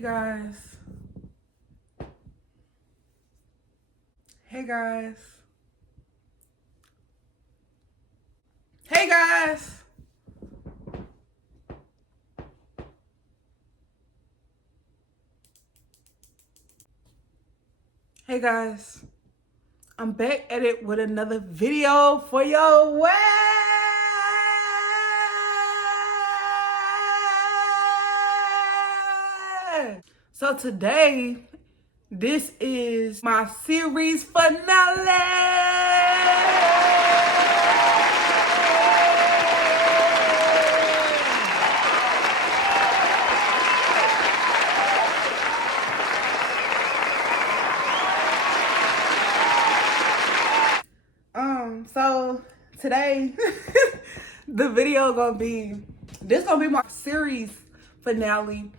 Hey guys. Hey guys. Hey guys. Hey guys. I'm back at it with another video for your way. So today, this is my series finale. So today the video gonna be my series finale,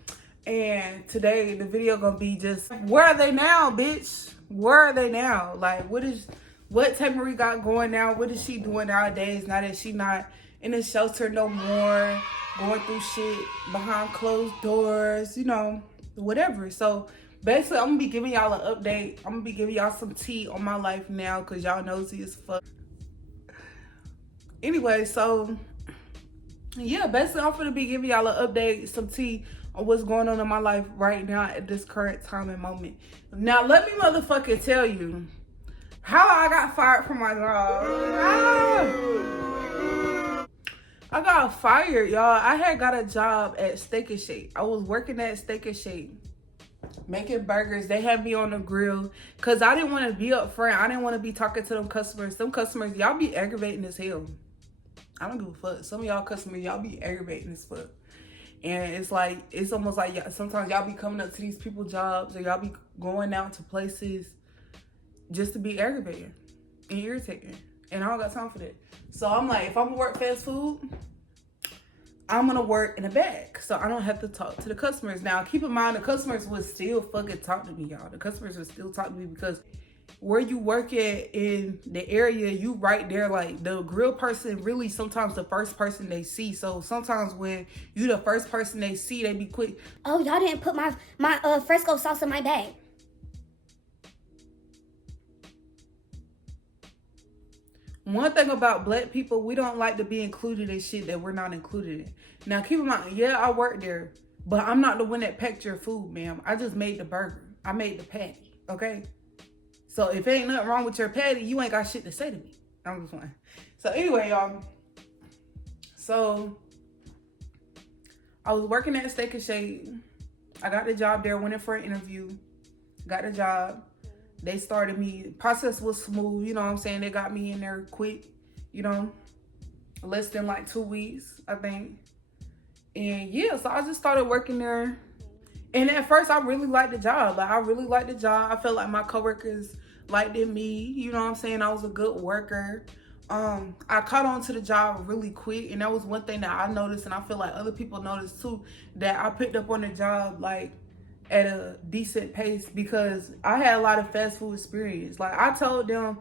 and today the video gonna be just where are they now, bitch? Where are they now? Like what Tamari got going now? What is she doing nowadays now that she not in the shelter no more, going through shit behind closed doors, whatever. So basically, I'm gonna be giving y'all an update. I'm gonna be giving y'all some tea on my life now, because y'all nosy as fuck. Anyway, so yeah, basically I'm gonna be giving y'all an update, some tea on what's going on in my life right now at this current time and moment. Now, let me motherfucking tell you how I got fired from my job. I got fired, y'all. I had got a job at Steak and Shake. I was working at Steak and Shake, making burgers. They had me on the grill because I didn't want to be up front. I didn't want to be talking to them customers. Some customers, y'all be aggravating as hell. I don't give a fuck. Some of y'all customers, y'all be aggravating as fuck. And it's like, it's almost like sometimes y'all be coming up to these people's jobs, or y'all be going out to places just to be aggravating and irritating. And I don't got time for that. So I'm like, if I'm gonna work fast food, I'm gonna work in the back, so I don't have to talk to the customers. Now, keep in mind, the customers would still fucking talk to me, y'all. The customers would still talk to me because where you work at in the area, you right there. Like, the grill person really sometimes the first person they see. So sometimes when you the first person they see, they be quick. Oh, y'all didn't put my fresco sauce in my bag. One thing about black people, we don't like to be included in shit that we're not included in. Now, keep in mind, yeah, I work there, but I'm not the one that packed your food, ma'am. I just made the burger. I made the patty, okay? So if ain't nothing wrong with your patty, you ain't got shit to say to me. I'm just playing. So anyway, y'all. So I was working at Steak and Shake. I got the job there, went in for an interview, got the job. They started me. Process was smooth, you know what I'm saying? They got me in there quick, less than like 2 weeks, I think. And yeah, so I just started working there. And at first, I really liked the job. Like, I really liked the job. I felt like my coworkers liked it me. You know what I'm saying? I was a good worker. I caught on to the job really quick. And that was one thing that I noticed, and I feel like other people noticed too, that I picked up on the job, like, at a decent pace, because I had a lot of fast food experience. Like, I told them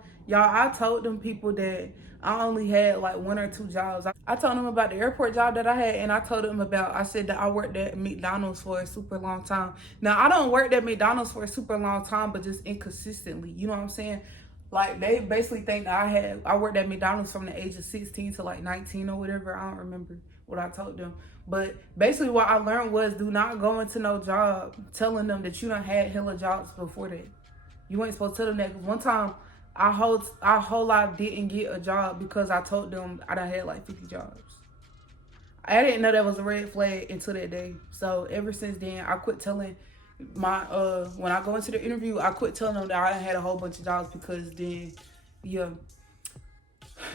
people that I only had like 1 or 2 jobs. I told them about the airport job that I had, and I told them I said that I worked at McDonald's for a super long time. Now, I don't work at McDonald's for a super long time, but just inconsistently, you know what I'm saying? Like, they basically think that I worked at McDonald's from the age of 16 to like 19 or whatever. I don't remember what I told them. But basically what I learned was, do not go into no job telling them that you done had hella jobs before that. You ain't supposed to tell them that. Cause one time, I whole life didn't get a job because I told them I done had like 50 jobs. I didn't know that was a red flag until that day. So ever since then, I quit telling my when I go into the interview, I quit telling them that I had a whole bunch of jobs, because then, yeah.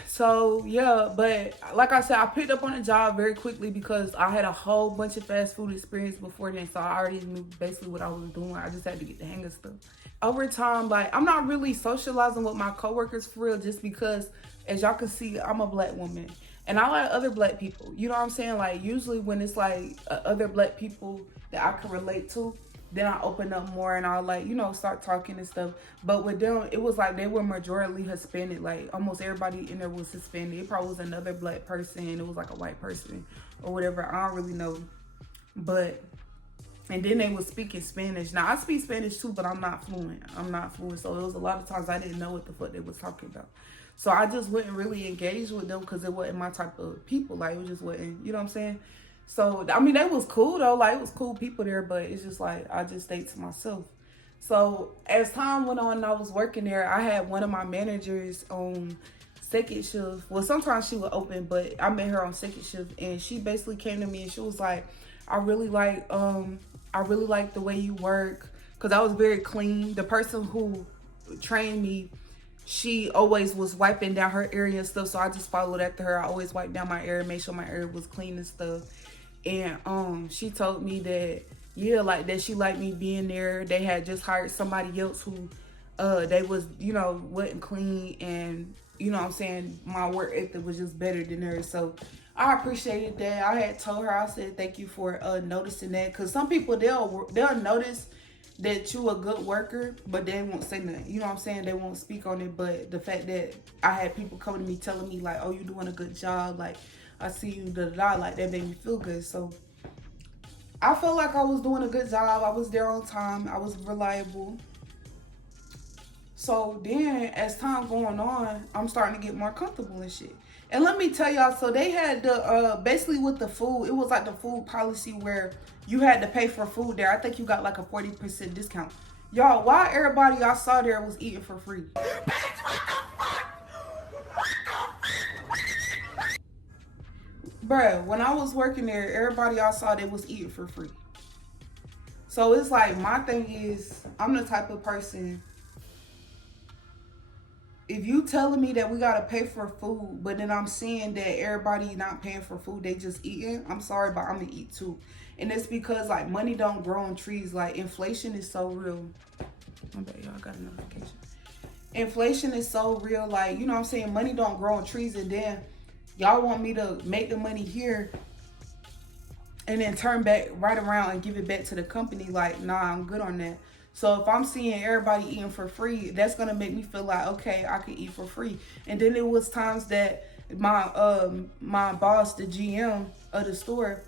So yeah, but like I said, I picked up on the job very quickly because I had a whole bunch of fast food experience before then. So I already knew basically what I was doing. I just had to get the hang of stuff. Over time, like, I'm not really socializing with my coworkers for real, just because, as y'all can see, I'm a black woman. And I like other black people. You know what I'm saying? Like, usually when it's like other black people that I can relate to, then I open up more and I'll like, start talking and stuff. But with them, it was like they were majority Hispanic. Like, almost everybody in there was Hispanic. It probably was another black person. It was like a white person or whatever. I don't really know. But And then they was speaking Spanish. Now I speak Spanish too, but I'm not fluent. So it was a lot of times I didn't know what the fuck they was talking about. So I just wouldn't really engage with them because it wasn't my type of people. Like, it just wasn't, you know what I'm saying? So, I mean, they was cool though. Like, it was cool people there, but it's just like, I just stayed to myself. So as time went on and I was working there, I had one of my managers on second shift. Well, sometimes she would open, but I met her on second shift, and she basically came to me and she was like, I really like the way you work, because I was very clean. The person who trained me, she always was wiping down her area and stuff, so I just followed after her. I always wiped down my area, made sure my area was clean and stuff. And she told me that, yeah, like that she liked me being there. They had just hired somebody else who they was, you know, wasn't clean, and you know what I'm saying, my work ethic was just better than hers. So I appreciated that. I had told her, I said thank you for noticing that, because some people they'll notice that you a good worker, but they won't say nothing. You know what I'm saying? They won't speak on it. But the fact that I had people coming to me telling me like, oh, you doing a good job, like I see you, like that made me feel good. So I felt like I was doing a good job. I was there on time. I was reliable. So then as time going on, I'm starting to get more comfortable and shit. And let me tell y'all, so they had the, basically with the food, it was like the food policy where you had to pay for food there. I think you got like a 40% discount. Y'all, why everybody I saw there was eating for free? Bruh, when I was working there, everybody I saw they was eating for free. So it's like, my thing is, I'm the type of person, if you telling me that we gotta pay for food, but then I'm seeing that everybody not paying for food, they just eating, I'm sorry, but I'm gonna eat too. And it's because like money don't grow on trees. Like inflation is so real. I bet y'all got a notification. Inflation is so real, like, you know what I'm saying, money don't grow on trees, and then y'all want me to make the money here and then turn back right around and give it back to the company. Like, nah, I'm good on that. So if I'm seeing everybody eating for free, that's gonna make me feel like, okay, I can eat for free. And then it was times that my boss, the GM of the store,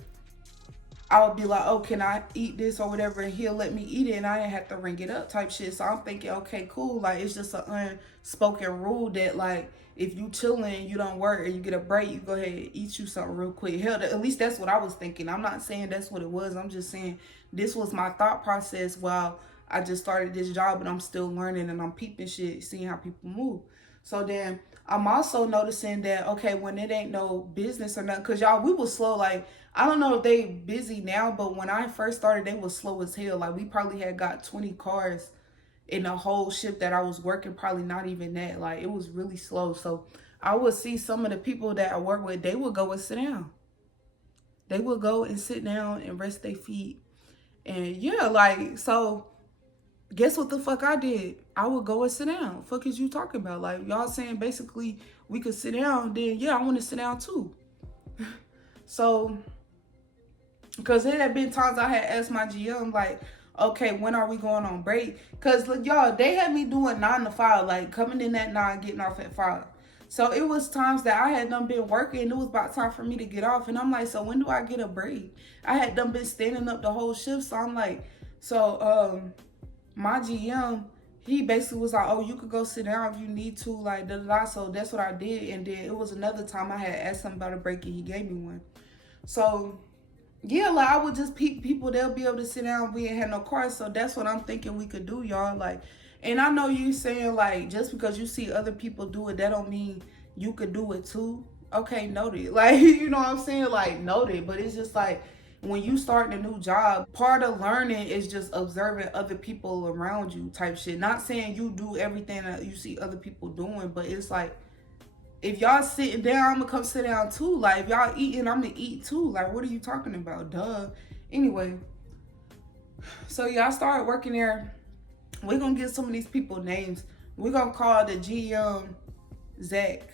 I would be like, oh, can I eat this or whatever? And he'll let me eat it, and I didn't have to ring it up type shit. So I'm thinking, okay, cool. Like, it's just an unspoken rule that, like, if you chilling, you don't work, and you get a break, you go ahead and eat you something real quick. Hell, at least that's what I was thinking. I'm not saying that's what it was. I'm just saying this was my thought process while I just started this job, and I'm still learning, and I'm peeping shit, seeing how people move. So then I'm also noticing that, okay, when it ain't no business or nothing, because y'all, we was slow. Like, I don't know if they busy now, but when I first started, they was slow as hell. Like, we probably had got 20 cars in the whole shift that I was working, probably not even that. Like, it was really slow. So I would see some of the people that I work with, they would go and sit down. They would go and sit down and rest their feet. And yeah, like, so guess what the fuck I did? I would go and sit down. Fuck is you talking about? Like, y'all saying basically we could sit down, then yeah, I want to sit down too. So, because there had been times I had asked my GM, like, okay, when are we going on break? Because, y'all, they had me doing 9 to 5, like, coming in at 9, getting off at 5. So, it was times that I had done been working, and it was about time for me to get off. And I'm like, so when do I get a break? I had done been standing up the whole shift, so I'm like, so, my GM, he basically was like, oh, you could go sit down if you need to, like, da-da-da. So, that's what I did. And then it was another time I had asked him about a break, and he gave me one. So, yeah, like, I would just peep people, they'll be able to sit down, we ain't had no cars. So that's what I'm thinking we could do, y'all. Like, and I know you saying, like, just because you see other people do it, that don't mean you could do it too. Okay, noted. Like, you know what I'm saying? Like, noted. But it's just like, when you start a new job, part of learning is just observing other people around you type shit. Not saying you do everything that you see other people doing, but it's like, if y'all sitting down, I'm gonna come sit down too. Like, if y'all eating, I'm gonna eat too. Like, what are you talking about? Duh. Anyway, so y'all started working there. We're gonna get some of these people names. We're gonna call the GM Zach.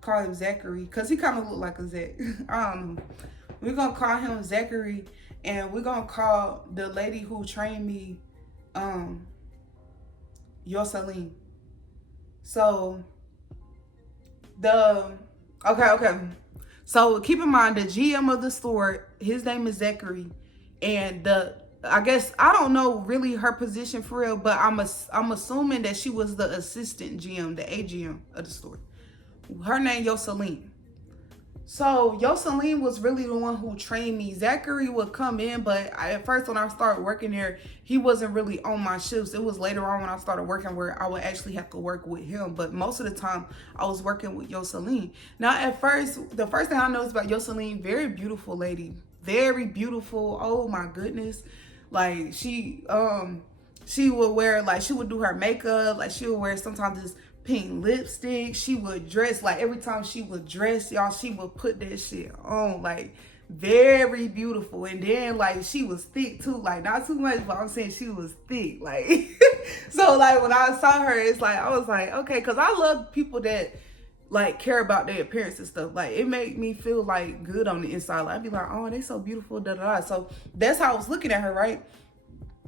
Call him Zachary, because he kind of look like a Zach. I don't know. We're gonna call him Zachary, and we're gonna call the lady who trained me Yoselin. So okay. So keep in mind, the GM of the store, his name is Zachary, and the I guess I don't know really her position for real, but I'm assuming that she was the assistant GM, the AGM of the store. Her name Yoseline. So Yoseline was really the one who trained me. Zachary would come in, but at first when I started working there, he wasn't really on my shifts. It was later on when I started working where I would actually have to work with him. But most of the time, I was working with Yoseline. Now, at first, the first thing I noticed about Yoseline, very beautiful lady. Very beautiful. Oh my goodness. Like she would wear, like she would do her makeup. Like she would wear sometimes this pink lipstick. She would dress, like every time she would dress, y'all, she would put that shit on, like very beautiful. And then like she was thick too, like not too much, but I'm saying she was thick, like so like when I saw her, it's like I was like, okay, because I love people that like care about their appearance and stuff. Like it made me feel like good on the inside. Like I'd be like, oh, they so beautiful, da da da. So that's how I was looking at her, right?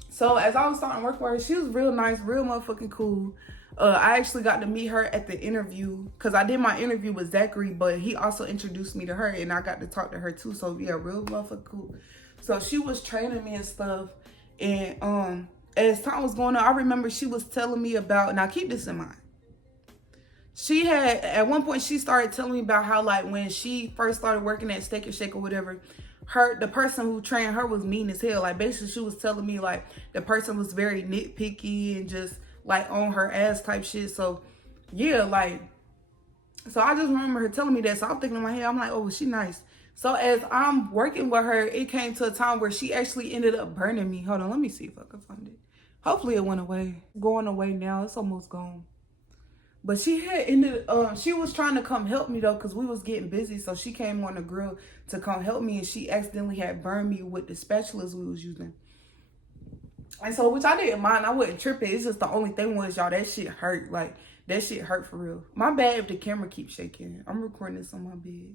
So as I was starting to work with her, she was real nice, real motherfucking cool. I actually got to meet her at the interview because I did my interview with Zachary, but he also introduced me to her and I got to talk to her too. So yeah, real motherfucking cool. So she was training me and stuff. And as time was going on, I remember she was telling me about, now keep this in mind. She had, at one point, she started telling me about how, like, when she first started working at Steak and Shake or whatever, the person who trained her was mean as hell. Like, basically, she was telling me, like, the person was very nitpicky and just, like, on her ass type shit. So, yeah, like, so I just remember her telling me that. So I'm thinking in my head, I'm like, oh, well, she nice. So as I'm working with her, it came to a time where she actually ended up burning me. Hold on, let me see if I can find it. Hopefully it went away. Going away now. It's almost gone. But she had ended, she was trying to come help me though, because we was getting busy. So she came on the grill to come help me, and she accidentally had burned me with the spatulas we was using. And so, which I didn't mind. I wasn't tripping. It's just the only thing was, y'all, that shit hurt. Like, that shit hurt for real. My bad if the camera keeps shaking. I'm recording this on my bed.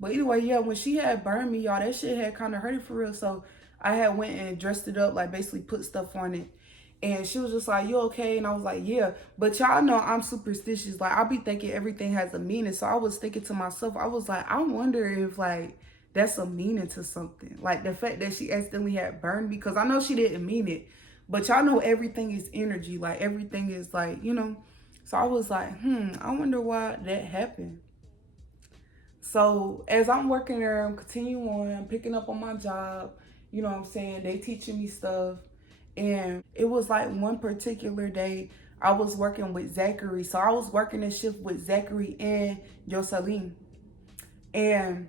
But anyway, yeah, when she had burned me, y'all, that shit had kind of hurted for real. So I had went and dressed it up, like basically put stuff on it. And she was just like, you okay? And I was like, yeah. But y'all know I'm superstitious. Like, I'll be thinking everything has a meaning. So I was thinking to myself, I was like, I wonder if, like, that's a meaning to something. Like, the fact that she accidentally had burned me. Because I know she didn't mean it. But y'all know everything is energy. Like, everything is, like, you know. So I was like, I wonder why that happened. So as I'm working there, I'm continuing on, I'm picking up on my job. You know what I'm saying? They teaching me stuff. And it was like one particular day I was working with Zachary. So I was working a shift with Zachary and Yoseline. And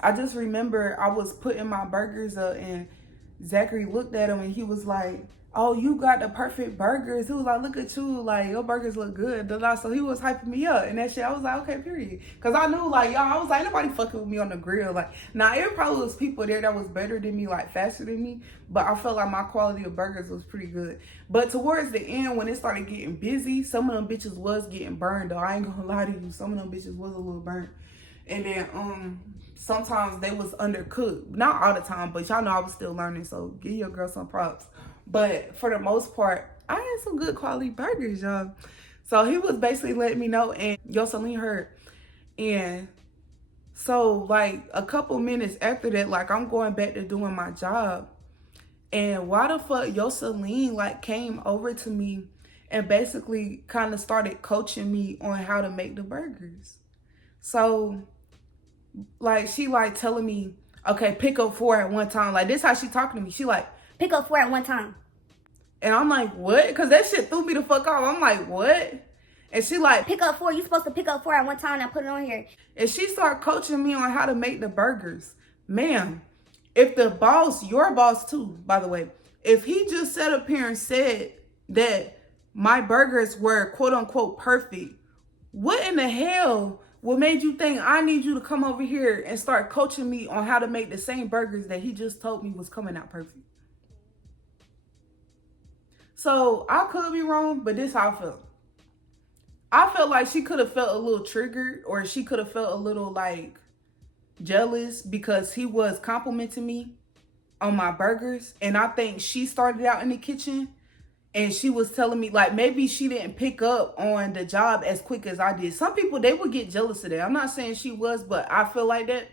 I just remember I was putting my burgers up and Zachary looked at him and he was like, oh, you got the perfect burgers. He was like, look at you, like, your burgers look good. So he was hyping me up and that shit. I was like, okay, period. Because I knew, like, y'all, I was like, nobody fucking with me on the grill. Like, now, it probably was people there that was better than me, like, faster than me. But I felt like my quality of burgers was pretty good. But towards the end, when it started getting busy, some of them bitches was getting burned, though. I ain't gonna lie to you. Some of them bitches was a little burnt. And then, sometimes they was undercooked. Not all the time, but y'all know I was still learning. So give your girl some props. But for the most part, I had some good quality burgers, y'all. So he was basically letting me know, and Yoseline heard. And so, like, a couple minutes after that, like, I'm going back to doing my job. And why the fuck Yoseline, like, came over to me and basically kind of started coaching me on how to make the burgers. So, like, she, like, telling me, okay, pick up 4 at one time. Like, this how she talking to me. She, like, Pick up 4 at one time. and I'm like, what? Because that shit threw me the fuck off. I'm like, what? And she like, Pick up 4. You supposed to pick up 4 at one time. Now put it on here. and she started coaching me on how to make the burgers. Ma'am, if the boss, your boss too, by the way, if he just sat up here and said that my burgers were quote unquote perfect, what in the hell what made you think I need you to come over here and start coaching me on how to make the same burgers that he just told me was coming out perfect? So I could be wrong, but this is how I felt. I felt like she could have felt a little triggered, or she could have felt a little like jealous because he was complimenting me on my burgers. And I think she started out in the kitchen and she was telling me, like, maybe she didn't pick up on the job as quick as I did. Some people, they would get jealous of that. I'm not saying she was, but I feel like that.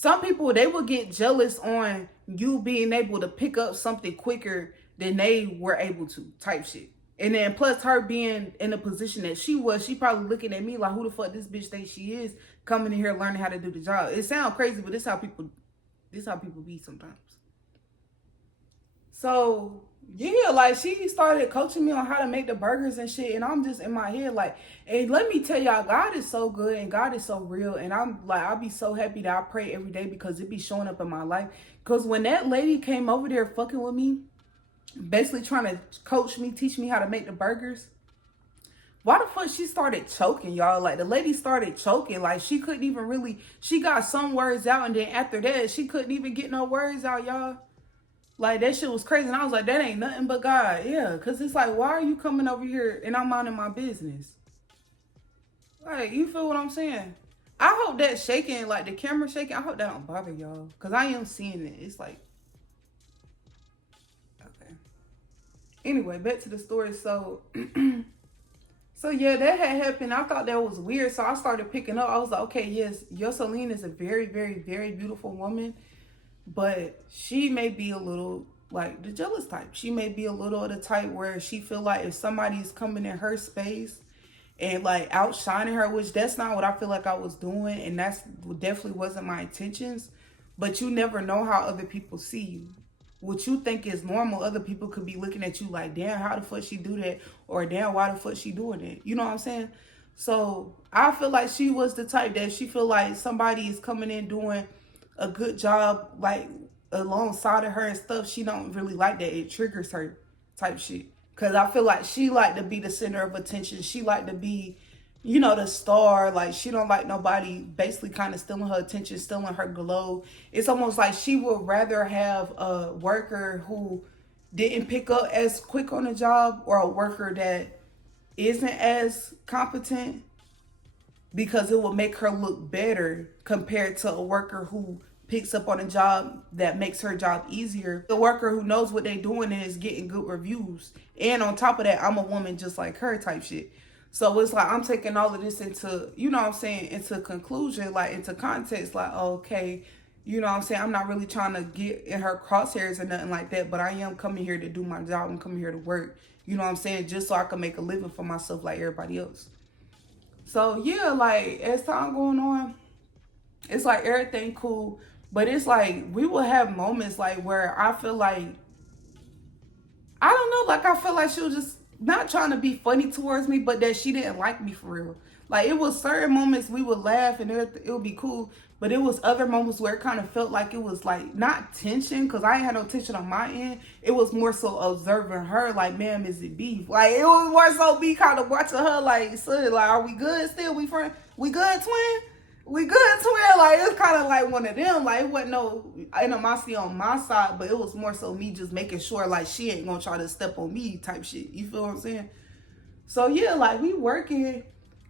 Some people, they will get jealous on you being able to pick up something quicker than they were able to, type shit. And then plus her being in the position that she was, she probably looking at me like, who the fuck this bitch thinks she is, coming in here learning how to do the job. It sounds crazy, but this how people be sometimes. So yeah, like she started coaching me on how to make the burgers and shit, and I'm just in my head like, hey, let me tell y'all, God is so good and God is so real, and I'm like, I'll be so happy that I pray every day because it be showing up in my life. Because when that lady came over there fucking with me, basically trying to coach me, teach me how to make the burgers, why the fuck she started choking, y'all? Like the lady started choking, like she couldn't even really, she got some words out, and then after that she couldn't even get no words out, y'all. Like, that shit was crazy. And I was like, that ain't nothing but God. Yeah, because it's like, why are you coming over here and I'm minding my business? Like, you feel what I'm saying? I hope that shaking, like the camera shaking, I hope that don't bother y'all. Because I am seeing it. It's like, okay. Anyway, back to the story. So, so yeah, that had happened. I thought that was weird. So I started picking up. I was like, okay, yes, Yoselin is a very, very, very beautiful woman. But she may be a little like the jealous type. She may be a little of the type where she feel like if somebody's coming in her space and like outshining her, which that's not what I feel like I was doing, and that's definitely wasn't my intentions. But you never know how other people see you. What you think is normal, other people could be looking at you like, damn, how the fuck she do that? Or damn, why the fuck she doing that? You know what I'm saying? So I feel like she was the type that she feel like somebody is coming in doing a good job, like alongside of her and stuff. She don't really like that. It triggers her, type shit. Cause I feel like she like to be the center of attention. She like to be, you know, the star. Like she don't like nobody basically kind of stealing her attention, stealing her glow. It's almost like she would rather have a worker who didn't pick up as quick on the job, or a worker that isn't as competent, because it will make her look better compared to a worker who picks up on a job that makes her job easier. The worker who knows what they're doing and is getting good reviews. And on top of that, I'm a woman just like her, type shit. So it's like I'm taking all of this into, you know what I'm saying, into conclusion, like into context, like, okay, you know what I'm saying, I'm not really trying to get in her crosshairs or nothing like that, but I am coming here to do my job. I'm coming here to work, you know what I'm saying, just so I can make a living for myself like everybody else. So yeah, like as time going on, it's like everything cool, but it's like we will have moments like where I feel like, I don't know, like I feel like she was just not trying to be funny towards me, but that she didn't like me for real. Like it was certain moments we would laugh and it would be cool, but it was other moments where it kind of felt like it was like not tension, because I ain't had no tension on my end. It was more so observing her, like, ma'am, is it beef? Like it was more so me kind of watching her, like, son, like, are we good still? We friends? We good, twin? We good, twin? Like it's kind of like one of them. Like it wasn't no animosity on my side, but it was more so me just making sure like she ain't gonna try to step on me, type shit. You feel what I'm saying? So yeah, like we working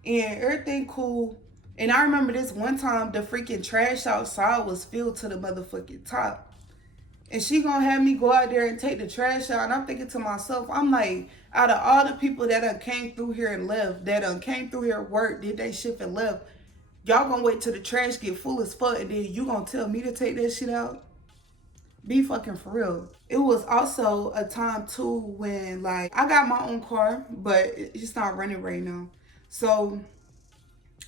and everything cool. And I remember this one time the freaking trash outside was filled to the motherfucking top. And she gonna have me go out there and take the trash out. And I'm thinking to myself, I'm like, out of all the people that done came through here and left, that done came through here, worked, did they shift and left, y'all gonna wait till the trash get full as fuck and then you gonna tell me to take that shit out? Be fucking for real. It was also a time too when like I got my own car, but it's not running right now. So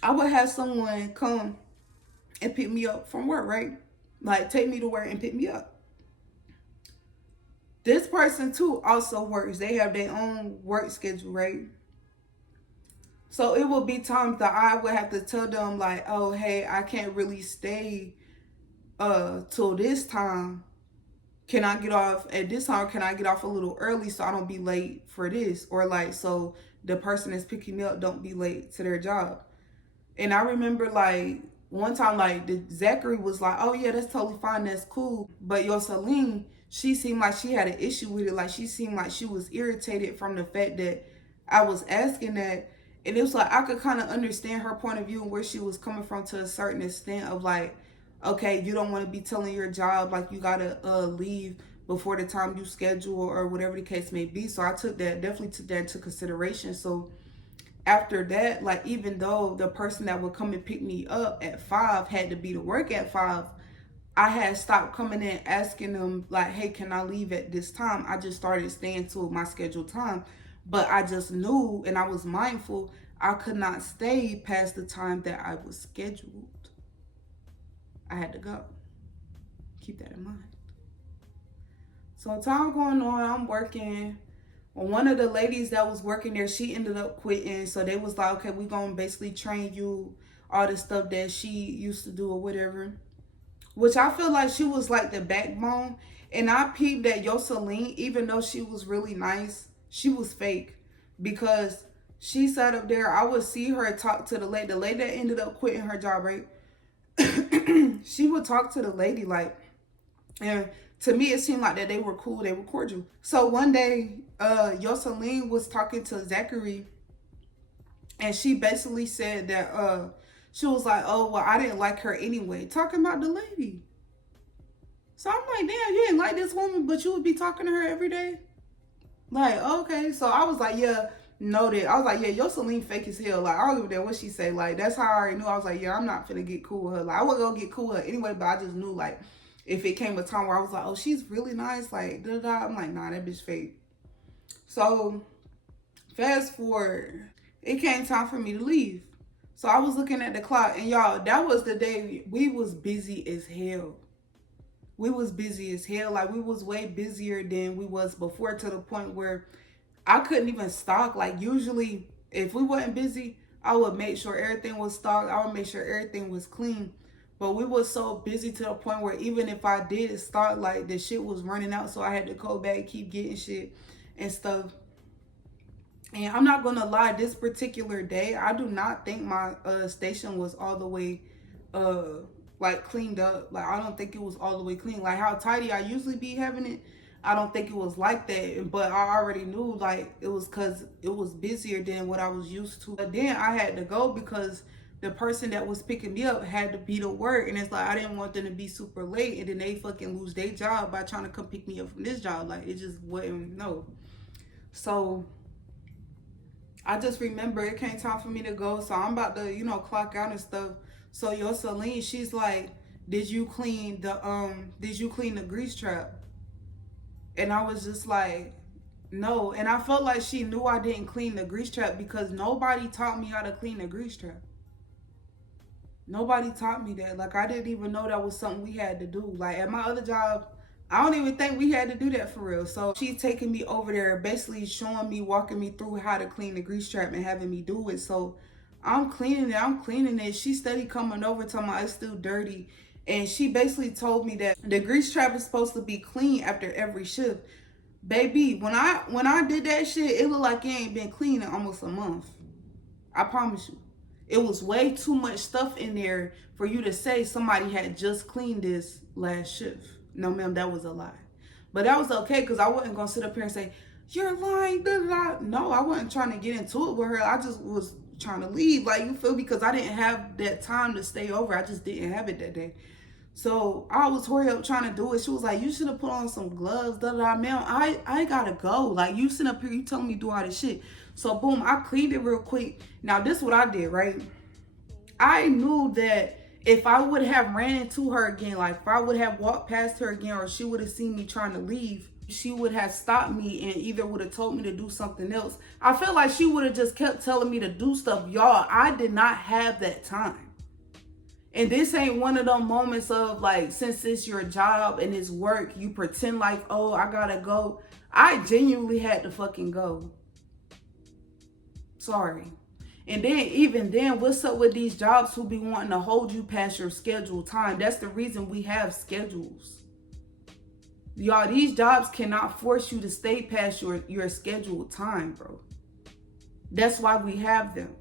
I would have someone come and pick me up from work, right? Like take me to work and pick me up. This person too also works. They have their own work schedule, right? So it will be times that I would have to tell them like, oh, hey, I can't really stay till this time. Can I get off at this time? Can I get off a little early so I don't be late for this? Or like, so the person that's picking me up don't be late to their job. And I remember like one time, like Zachary was like, oh yeah, that's totally fine. That's cool. But Yoselin, she seemed like she had an issue with it. Like she seemed like she was irritated from the fact that I was asking that. And it was like, I could kind of understand her point of view and where she was coming from to a certain extent of like, okay, you don't want to be telling your job like you gotta leave before the time you schedule or whatever the case may be. So I definitely took that into consideration. So after that, like even though the person that would come and pick me up at 5 had to be to work at 5, I had stopped coming in asking them like, hey, can I leave at this time? I just started staying to my scheduled time. But I just knew and I was mindful I could not stay past the time that I was scheduled. I had to go. Keep that in mind. So time going on, I'm working. Well, one of the ladies that was working there, she ended up quitting. So they was like, okay, we gonna basically train you all the stuff that she used to do or whatever. Which I feel like she was like the backbone. And I peeped that Yoselin, even though she was really nice, she was fake. Because she sat up there, I would see her talk to the lady that ended up quitting her job, right? She would talk to the lady like, and to me it seemed like that they were cool, they were cordial. So one day, Yoselin was talking to Zachary, and she basically said that she was like, oh, well, I didn't like her anyway. Talking about the lady. So I'm like, damn, you didn't like this woman, but you would be talking to her every day? Like, okay. So I was like, yeah, noted. I was like, yeah, Yoselin fake as hell. Like, I don't give a damn what she say. Like, that's how I already knew. I was like, yeah, I'm not finna get cool with her. Like, I wasn't gonna get cool with her anyway, but I just knew, like, if it came a time where I was like, oh, she's really nice, like, da-da-da. I'm like, nah, that bitch fake. So, fast forward. It came time for me to leave. So I was looking at the clock, and y'all, that was the day we was busy as hell. We was busy as hell. Like, we was way busier than we was before, to the point where I couldn't even stock. Like, usually, if we wasn't busy, I would make sure everything was stocked. I would make sure everything was clean. But we was so busy to the point where even if I did stock, like, the shit was running out. So I had to go back, keep getting shit and stuff. And I'm not gonna lie, this particular day, I do not think my station was all the way like cleaned up. Like, I don't think it was all the way clean. Like how tidy I usually be having it, I don't think it was like that. But I already knew like it was because it was busier than what I was used to. But then I had to go because the person that was picking me up had to be to work, and it's like I didn't want them to be super late and then they fucking lose their job by trying to come pick me up from this job. Like, it just wasn't, no. So I just remember it came time for me to go. So I'm about to, you know, clock out and stuff. So Yoselin, she's like, did you clean the grease trap? And I was just like, no. And I felt like she knew I didn't clean the grease trap because nobody taught me how to clean the grease trap. Nobody taught me that. Like, I didn't even know that was something we had to do. Like, at my other job, I don't even think we had to do that for real. So she's taking me over there, basically showing me, walking me through how to clean the grease trap and having me do it. So I'm cleaning it. She steady coming over, talking about it's still dirty. And she basically told me that the grease trap is supposed to be clean after every shift. Baby, when I did that shit, it looked like it ain't been clean in almost a month. I promise you. It was way too much stuff in there for you to say somebody had just cleaned this last shift. No, ma'am, that was a lie. But that was okay because I wasn't going to sit up here and say, you're lying. Blah, blah. No, I wasn't trying to get into it with her. I just was trying to leave. Like, you feel? Because I didn't have that time to stay over. I just didn't have it that day. So I was hurry up trying to do it. She was like, you should have put on some gloves. Da, da, da. Ma'am, I got to go. Like, you sitting up here, you telling me to do all this shit. So, boom, I cleaned it real quick. Now, this is what I did, right? I knew that if I would have ran into her again, like if I would have walked past her again or she would have seen me trying to leave, she would have stopped me and either would have told me to do something else. I feel like she would have just kept telling me to do stuff. Y'all, I did not have that time. And this ain't one of them moments of like, since it's your job and it's work, you pretend like, oh, I gotta go. I genuinely had to fucking go. Sorry. And then, even then, what's up with these jobs who be wanting to hold you past your scheduled time? That's the reason we have schedules. Y'all, these jobs cannot force you to stay past your scheduled time, bro. That's why we have them.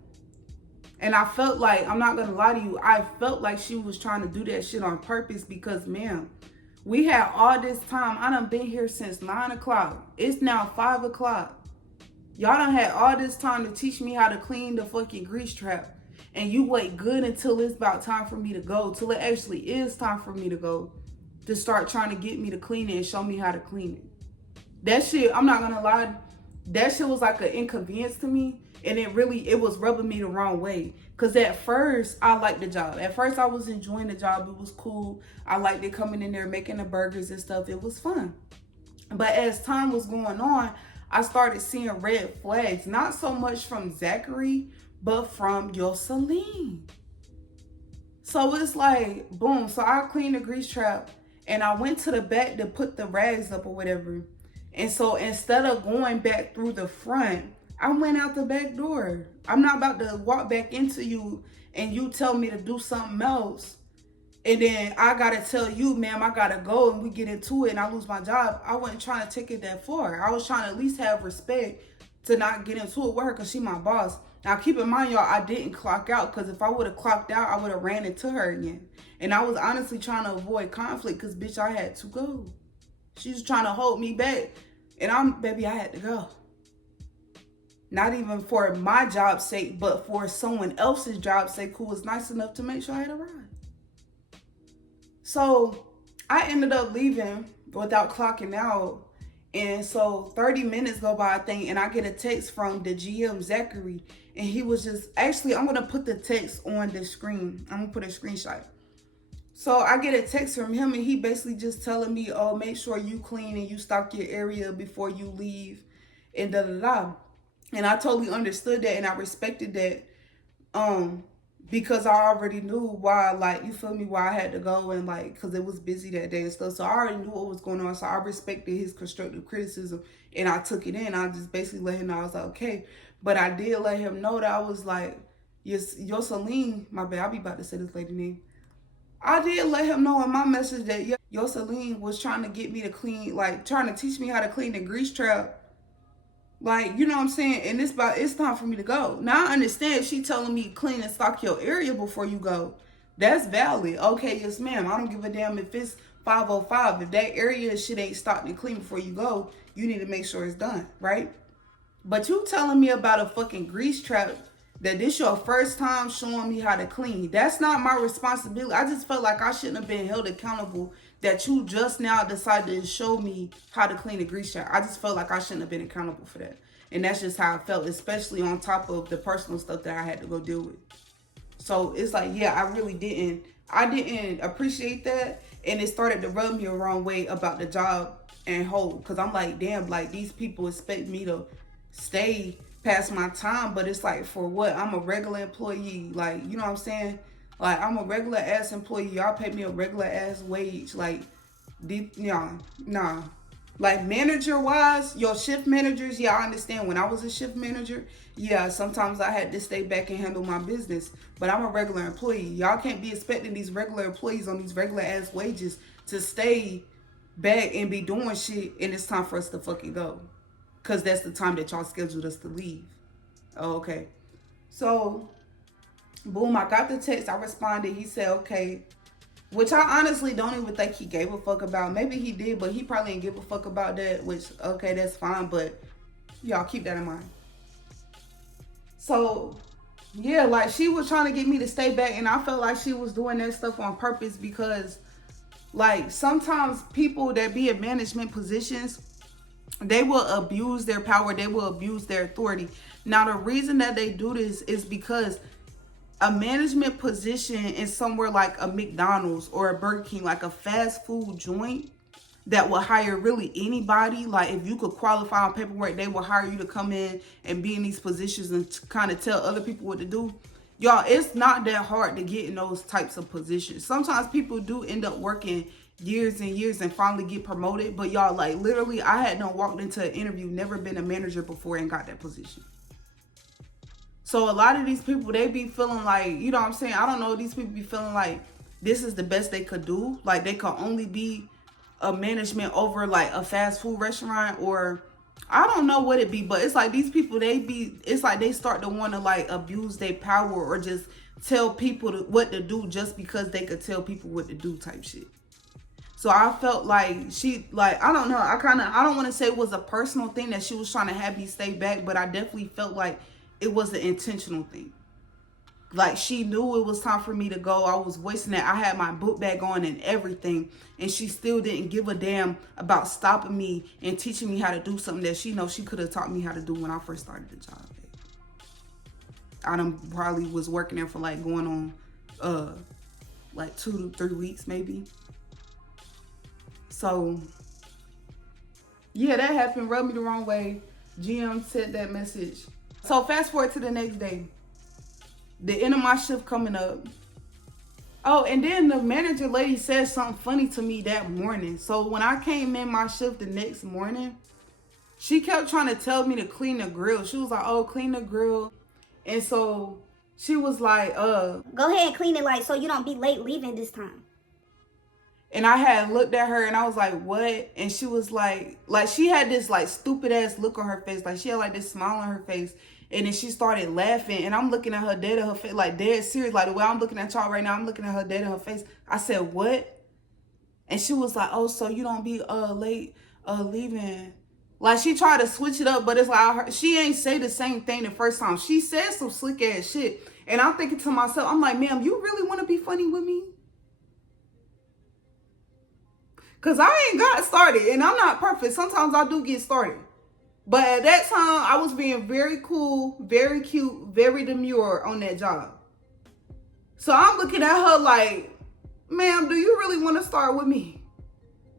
And I felt like, I'm not going to lie to you, I felt like she was trying to do that shit on purpose because, ma'am, we had all this time. I done been here since 9 o'clock. It's now 5 o'clock. Y'all done had all this time to teach me how to clean the fucking grease trap. And you wait good until it's about time for me to go. Till it actually is time for me to go. To start trying to get me to clean it and show me how to clean it. That shit, I'm not gonna lie. That shit was like an inconvenience to me. And it was rubbing me the wrong way. Because at first, I liked the job. At first, I was enjoying the job. It was cool. I liked it coming in there, making the burgers and stuff. It was fun. But as time was going on, I started seeing red flags. Not so much from Zachary, but from Yoselin. So it's like, boom. So I cleaned the grease trap. And I went to the back to put the rags up or whatever. And so instead of going back through the front, I went out the back door. I'm not about to walk back into you and you tell me to do something else. And then I got to tell you, ma'am, I got to go, and we get into it and I lose my job. I wasn't trying to take it that far. I was trying to at least have respect to not get into it with her because she my boss. Now, keep in mind, y'all, I didn't clock out, because if I would have clocked out, I would have ran into her again. And I was honestly trying to avoid conflict because, bitch, I had to go. She was trying to hold me back. And baby, I had to go. Not even for my job's sake, but for someone else's job's sake who was nice enough to make sure I had a ride. So I ended up leaving without clocking out. And so 30 minutes go by, I think, and I get a text from the GM, Zachary. And he was just, actually, I'm going to put the text on the screen. I'm going to put a screenshot. So I get a text from him, and he basically just telling me, oh, make sure you clean and you stock your area before you leave, and da-da-da. And I totally understood that, and I respected that, because I already knew why, like, you feel me, why I had to go, and, like, because it was busy that day and stuff. So I already knew what was going on, so I respected his constructive criticism, and I took it in. I just basically let him know, I was like, okay. But I did let him know that I was like, Yoselin, my bad, I'll be about to say this lady name. I did let him know in my message that Yoselin was trying to get me to clean, like, trying to teach me how to clean the grease trap. Like, you know what I'm saying? And it's time for me to go. Now I understand she telling me clean and stock your area before you go. That's valid. Okay, yes, ma'am. I don't give a damn if it's 505. If that area shit ain't stocked and clean before you go, you need to make sure it's done, right? But you telling me about a fucking grease trap, that this your first time showing me how to clean. That's not my responsibility. I just felt like I shouldn't have been held accountable that you just now decided to show me how to clean a grease trap. I just felt like I shouldn't have been accountable for that. And that's just how I felt, especially on top of the personal stuff that I had to go deal with. So it's like, yeah, I really didn't appreciate that. And it started to rub me the wrong way about the job and whole. Because I'm like, damn, like, these people expect me to stay past my time, but it's like, for what? I'm a regular employee. Like, you know what I'm saying? Like, I'm a regular ass employee. Y'all pay me a regular ass wage. Like, nah. Like, manager wise, your shift managers, yeah, I understand. When I was a shift manager, yeah, sometimes I had to stay back and handle my business. But I'm a regular employee. Y'all can't be expecting these regular employees on these regular ass wages to stay back and be doing shit, and it's time for us to fucking go. Because that's the time that y'all scheduled us to leave. Oh, okay. So, boom, I got the text. I responded. He said, okay. Which I honestly don't even think he gave a fuck about. Maybe he did, but he probably didn't give a fuck about that. Which, okay, that's fine. But y'all keep that in mind. So, yeah, like, she was trying to get me to stay back. And I felt like she was doing that stuff on purpose because, like, sometimes people that be in management positions, they will abuse their power. They will abuse their authority. Now, the reason that they do this is because a management position in somewhere like a McDonald's or a Burger King, like a fast food joint that will hire really anybody. Like, if you could qualify on paperwork, they will hire you to come in and be in these positions and kind of tell other people what to do. Y'all, it's not that hard to get in those types of positions. Sometimes people do end up working years and years and finally get promoted. But y'all, like, literally, I had done walked into an interview, never been a manager before, and got that position. So a lot of these people, they be feeling like, you know what I'm saying? I don't know, these people be feeling like this is the best they could do. Like, they could only be a management over like a fast food restaurant, or I don't know what it be, but it's like these people, it's like they start to want to like abuse their power or just tell people what to do just because they could tell people what to do type shit. So I felt like she, like, I don't know, I don't want to say it was a personal thing that she was trying to have me stay back, but I definitely felt like it was an intentional thing. Like, she knew it was time for me to go. I was voicing that. I had my book bag on and everything, and she still didn't give a damn about stopping me and teaching me how to do something that she knows she could have taught me how to do when I first started the job. I done probably was working there for like going on like 2 to 3 weeks maybe. So yeah, that happened, rubbed me the wrong way. GM sent that message. So fast forward to the next day. The end of my shift coming up. Oh, and then the manager lady said something funny to me that morning. So when I came in my shift the next morning, she kept trying to tell me to clean the grill. She was like, oh, clean the grill. And so she was like, go ahead and clean it, like, so you don't be late leaving this time. And I had looked at her and I was like, what? And she was like she had this like stupid ass look on her face. Like she had like this smile on her face. And then she started laughing, and I'm looking at her dead in her face, like dead serious. Like the way I'm looking at y'all right now, I'm looking at her dead in her face. I said, what? And she was like, oh, so you don't be late leaving. Like she tried to switch it up, but it's like she ain't say the same thing the first time. She said some slick ass shit. And I'm thinking to myself, I'm like, ma'am, you really want to be funny with me? Because I ain't got started, and I'm not perfect. Sometimes I do get started. But at that time, I was being very cool, very cute, very demure on that job. So I'm looking at her like, ma'am, do you really want to start with me?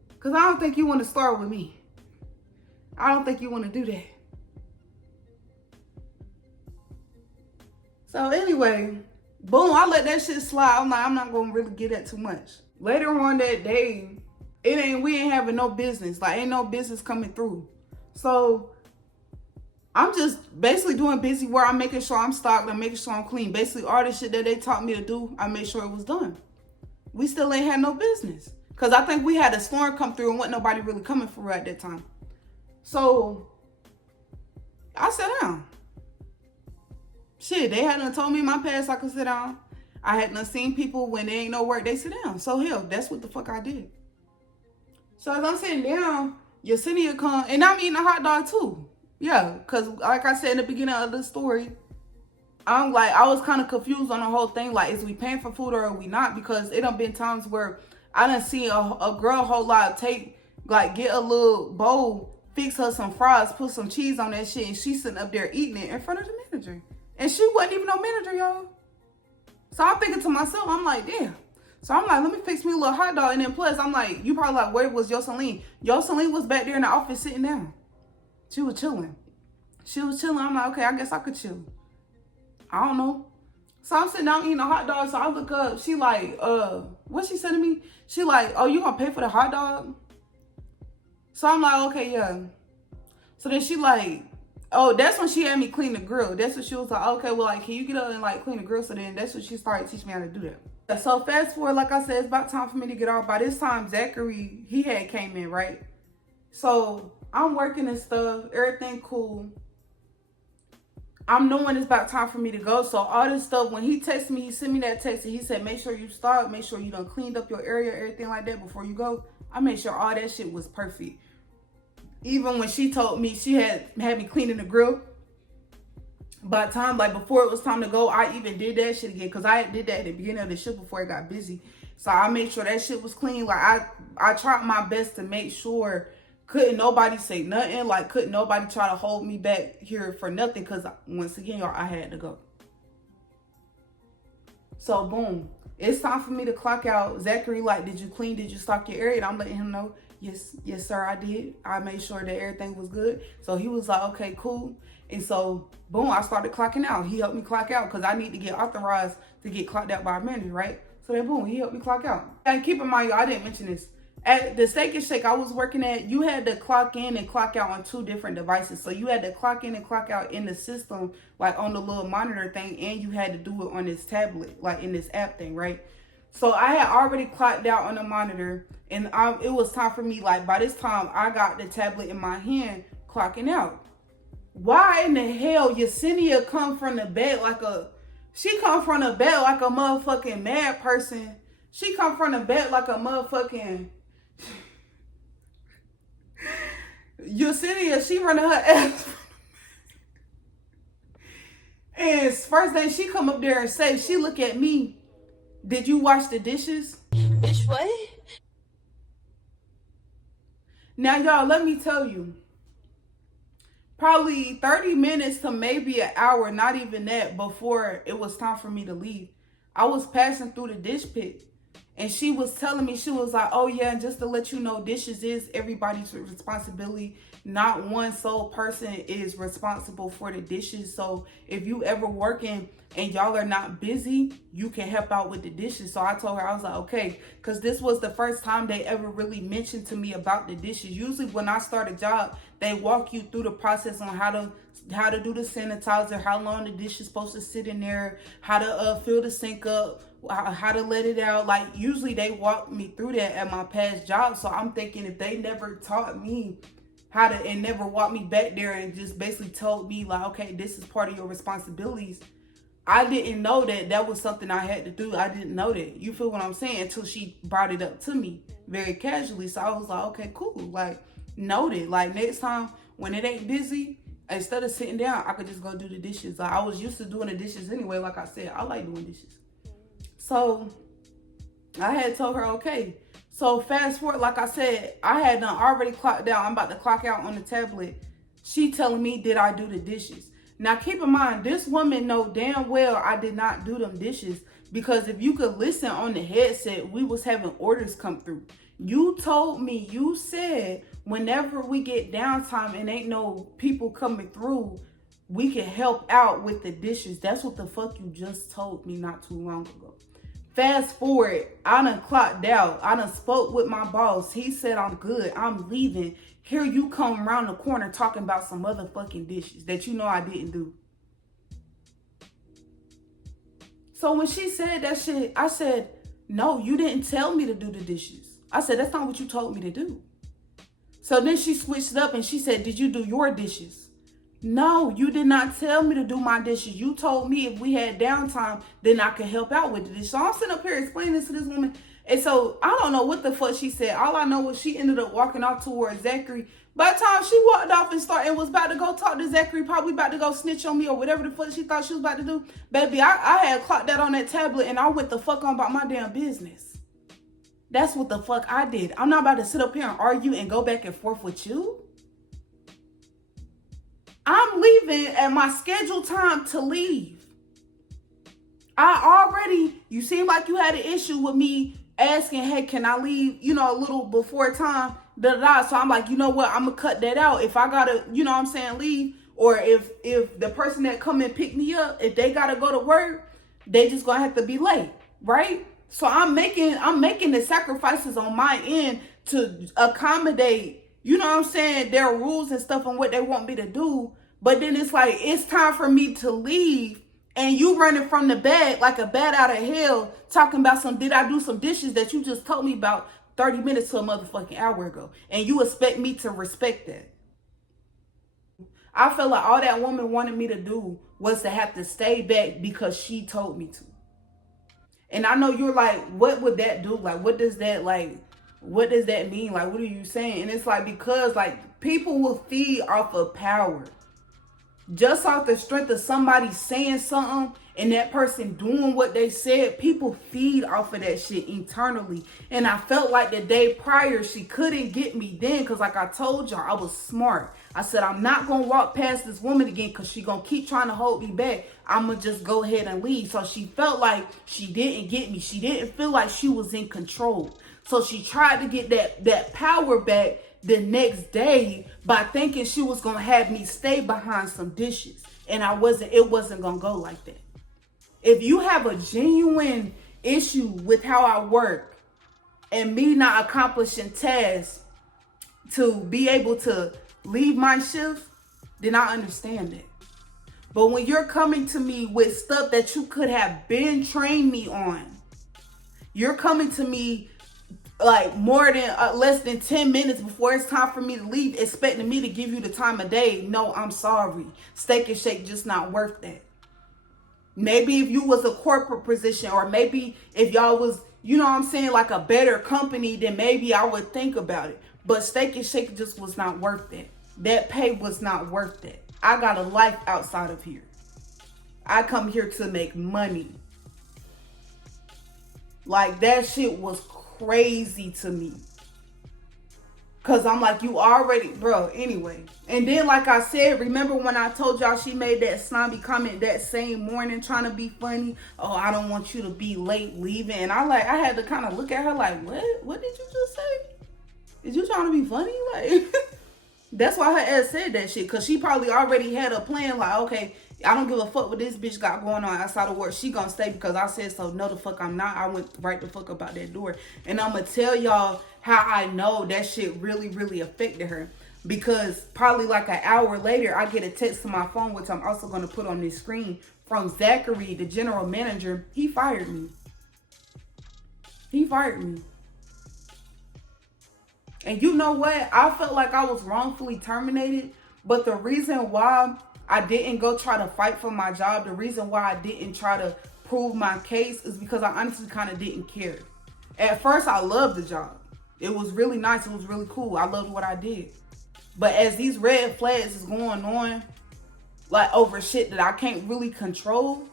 Because I don't think you want to start with me. I don't think you want to do that. So anyway, boom, I let that shit slide. I'm like, I'm not going to really get that too much. Later on that day, we ain't having no business. Like, ain't no business coming through. So I'm just basically doing busy work. I'm making sure I'm stocked. I'm making sure I'm clean. Basically, all the shit that they taught me to do, I made sure it was done. We still ain't had no business. Because I think we had a storm come through and wasn't nobody really coming for at that time. So I sat down. Shit, they hadn't told me in my past I could sit down. I hadn't seen people when they ain't no work, they sit down. So hell, that's what the fuck I did. So as I'm sitting down, Yesenia come, and I'm eating a hot dog too. Yeah, because like I said in the beginning of the story, I was kind of confused on the whole thing. Like, is we paying for food or are we not? Because it done been times where I done seen a girl a whole lot get a little bowl, fix her some fries, put some cheese on that shit, and she's sitting up there eating it in front of the manager. And she wasn't even no manager, y'all. So I'm thinking to myself, I'm like, damn. So I'm like, let me fix me a little hot dog. And then plus, I'm like, you probably like, where was Yoseline? Yoseline was back there in the office sitting down. She was chilling. I'm like, okay, I guess I could chill. I don't know. So I'm sitting down eating a hot dog. So I look up. She like, what she said to me? She like, oh, you gonna pay for the hot dog? So I'm like, okay, yeah. So then she like, oh, that's when she had me clean the grill. That's when she was like, okay, well, like, can you get up and like clean the grill? So then that's when she started teaching me how to do that. So fast forward, like I said, it's about time for me to get off. By this time, Zachary, he had came in, right? So I'm working and stuff, everything cool. I'm knowing it's about time for me to go. So all this stuff, when he texted me, he sent me that text and he said, make sure you stop, make sure you done cleaned up your area, everything like that before you go. I made sure all that shit was perfect. Even when she told me she had me cleaning the grill, by the time, like before it was time to go, I even did that shit again because I did that at the beginning of the shift before it got busy. So I made sure that shit was clean. Like I tried my best to make sure couldn't nobody say nothing. Like couldn't nobody try to hold me back here for nothing because once again, y'all, I had to go. So boom, it's time for me to clock out. Zachary like, did you clean? Did you stock your area? And I'm letting him know, yes, sir, I did. I made sure that everything was good. So he was like, okay, cool. And so, boom, I started clocking out. He helped me clock out because I need to get authorized to get clocked out by a manager, right? So then, boom, he helped me clock out. And keep in mind, y'all, I didn't mention this. At the Steak and Shake I was working at, you had to clock in and clock out on 2 different devices. So you had to clock in and clock out in the system, like on the little monitor thing, and you had to do it on this tablet, like in this app thing, right? So I had already clocked out on the monitor, and it was time for me, like by this time, I got the tablet in my hand, clocking out. Why in the hell Yesenia come from the bed like a motherfucking mad person? She come from the bed like a motherfucking Yesenia, she running her ass. And first thing she come up there and say, she look at me, did you wash the dishes? Bitch, what? Now y'all, let me tell you. probably 30 minutes to maybe an hour, not even that, before it was time for me to leave. I was passing through the dish pit. And she was telling me, she was like, oh yeah, and just to let you know, dishes is everybody's responsibility. Not one sole person is responsible for the dishes. So if you ever working and y'all are not busy, you can help out with the dishes. So I told her, I was like, okay, because this was the first time they ever really mentioned to me about the dishes. Usually when I start a job, they walk you through the process on how to do the sanitizer, how long the dish is supposed to sit in there, how to fill the sink up, how to let it out. Like usually they walk me through that at my past job. So I'm thinking if they never taught me how to, and never walked me back there and just basically told me like, okay, this is part of your responsibilities, I didn't know that that was something I had to do. I didn't know that. You feel what I'm saying? Until she brought it up to me very casually. So I was like, okay, cool. Like, noted. Like, next time when it ain't busy, instead of sitting down, I could just go do the dishes. Like, I was used to doing the dishes anyway. Like I said, I like doing dishes. So I had told her, okay. So fast forward, like I said, I had done already clocked out. I'm about to clock out on the tablet. She telling me, did I do the dishes? Now, keep in mind, this woman know damn well I did not do them dishes, because if you could listen on the headset, we was having orders come through. You told me, you said, whenever we get downtime and ain't no people coming through, we can help out with the dishes. That's what the fuck you just told me not too long ago. Fast forward, I done clocked out. I done spoke with my boss. He said I'm good. I'm leaving. Here you come around the corner talking about some motherfucking dishes that you know I didn't do. So when she said that shit, I said, no, you didn't tell me to do the dishes. I said, that's not what you told me to do. So then she switched up and she said, did you do your dishes? No, you did not tell me to do my dishes. You told me if we had downtime, then I could help out with the dishes. So I'm sitting up here explaining this to this woman. And so I don't know what the fuck she said. All I know was she ended up walking off towards Zachary. By the time she walked off and was about to go talk to Zachary, probably about to go snitch on me or whatever the fuck she thought she was about to do. Baby, I had clocked that on that tablet and I went the fuck on about my damn business. That's what the fuck I did. I'm not about to sit up here and argue and go back and forth with you. I'm leaving at my scheduled time to leave. You seem like you had an issue with me asking, hey, can I leave, a little before time, So I'm like, you know what? I'm going to cut that out. If I got to, leave, or if the person that come and pick me up, if they got to go to work, they just going to have to be late, right? So I'm making the sacrifices on my end to accommodate, their rules and stuff and what they want me to do. But then it's like, it's time for me to leave. And you running from the bag like a bat out of hell, talking about did I do some dishes that you just told me about 30 minutes to a motherfucking hour ago. And you expect me to respect that. I feel like all that woman wanted me to do was to have to stay back because she told me to. And I know you're like, what would that do? Like, what does that mean? Like, what are you saying? And it's like, because like people will feed off of power. Just off the strength of somebody saying something and that person doing what they said, people feed off of that shit internally. And I felt like the day prior, she couldn't get me then because like I told y'all, I was smart. I said, I'm not going to walk past this woman again because she going to keep trying to hold me back. I'm going to just go ahead and leave. So she felt like she didn't get me. She didn't feel like she was in control. So she tried to get that power back the next day by thinking she was going to have me stay behind some dishes. And it wasn't going to go like that. If you have a genuine issue with how I work and me not accomplishing tasks to be able to leave my shift, then I understand it. But when you're coming to me with stuff that you could have been trained me on, you're coming to me like less than 10 minutes before it's time for me to leave, expecting me to give you the time of day. No, I'm sorry. Steak and Shake just not worth that. Maybe if you was a corporate position, or maybe if y'all was, like a better company, then maybe I would think about it. But Steak and Shake just was not worth that. That pay was not worth that. I got a life outside of here. I come here to make money. Like, that shit was crazy to me. Cause I'm like, you already, bro, anyway. And then like I said, remember when I told y'all she made that snobby comment that same morning trying to be funny? Oh, I don't want you to be late leaving. And I had to kind of look at her like, what did you just say? Is you trying to be funny? Like, that's why her ass said that shit. Cause she probably already had a plan like, okay, I don't give a fuck what this bitch got going on outside of work. She gonna stay because I said so. No, the fuck I'm not. I went right the fuck about that door. And I'm gonna tell y'all how I know that shit really, really affected her. Because probably like an hour later, I get a text to my phone, which I'm also gonna put on this screen, from Zachary, the general manager. He fired me. He fired me. And you know what? I felt like I was wrongfully terminated. But the reason why I didn't go try to fight for my job, the reason why I didn't try to prove my case is because I honestly kind of didn't care. At first, I loved the job. It was really nice. It was really cool. I loved what I did. But as these red flags is going on, like over shit that I can't really control,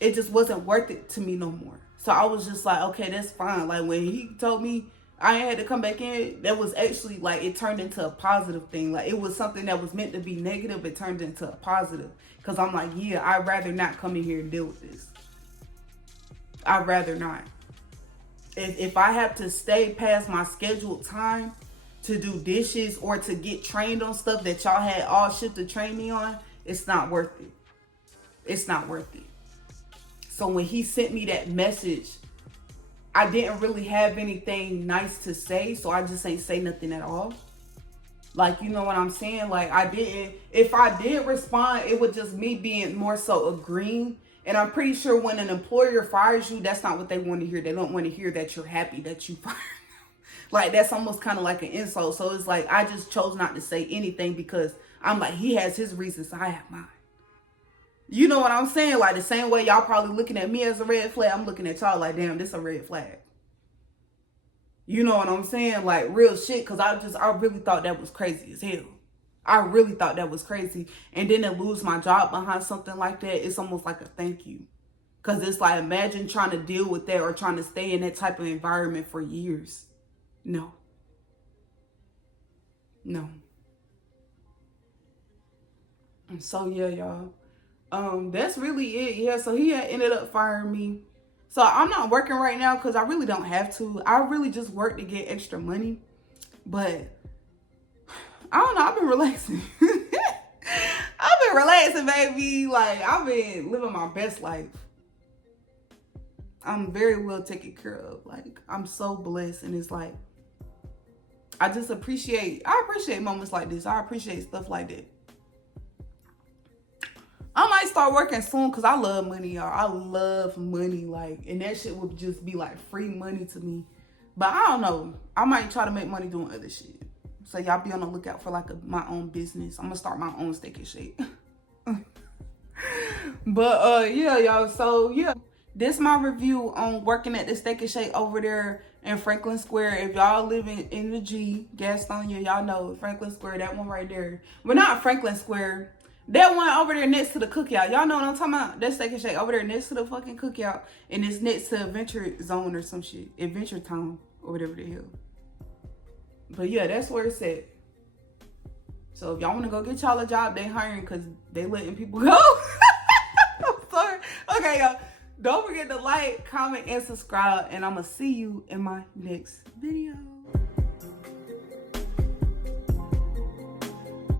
it just wasn't worth it to me no more. So I was just like, okay, that's fine. Like when he told me I ain't had to come back in, that was actually like, it turned into a positive thing. Like it was something that was meant to be negative. It turned into a positive. Cause I'm like, yeah, I'd rather not come in here and deal with this. I'd rather not. If I have to stay past my scheduled time to do dishes or to get trained on stuff that y'all had all shit to train me on, it's not worth it. It's not worth it. So when he sent me that message, I didn't really have anything nice to say, so I just ain't say nothing at all. Like, you know what I'm saying? Like, if I did respond, it was just me being more so agreeing. And I'm pretty sure when an employer fires you, that's not what they want to hear. They don't want to hear that you're happy that you fired. Like, that's almost kind of like an insult. So it's like, I just chose not to say anything because I'm like, he has his reasons, I have mine. You know what I'm saying? Like the same way y'all probably looking at me as a red flag, I'm looking at y'all like, damn, this a red flag. You know what I'm saying? Like real shit. Cause I really thought that was crazy as hell. I really thought that was crazy. And then to lose my job behind something like that, it's almost like a thank you. Cause it's like, imagine trying to deal with that or trying to stay in that type of environment for years. No. No. And so yeah, y'all. That's really it. Yeah, so he had ended up firing me. So I'm not working right now because I really don't have to. I really just work to get extra money. But I don't know, I've been relaxing. I've been relaxing, baby. Like, I've been living my best life. I'm very well taken care of. Like, I'm so blessed. And it's like, I appreciate moments like this. I appreciate stuff like that. I might start working soon because I love money, y'all. I love money, like, and that shit would just be like free money to me. But I don't know. I might try to make money doing other shit. So y'all be on the lookout for like my own business. I'm gonna start my own Steak and Shake. But yeah, y'all. So yeah, this my review on working at the Steak and Shake over there in Franklin Square. If y'all live in the G, Gastonia, y'all know Franklin Square. That one right there. Well, not Franklin Square. That one over there next to the cookout. Y'all know what I'm talking about? That Steak and Shake over there next to the fucking cookout. And it's next to Adventure Zone or some shit. Adventure Town or whatever the hell. But yeah, that's where it's at. So if y'all want to go get y'all a job, they hiring because they letting people go. I'm sorry. Okay, y'all. Don't forget to like, comment, and subscribe. And I'm going to see you in my next video.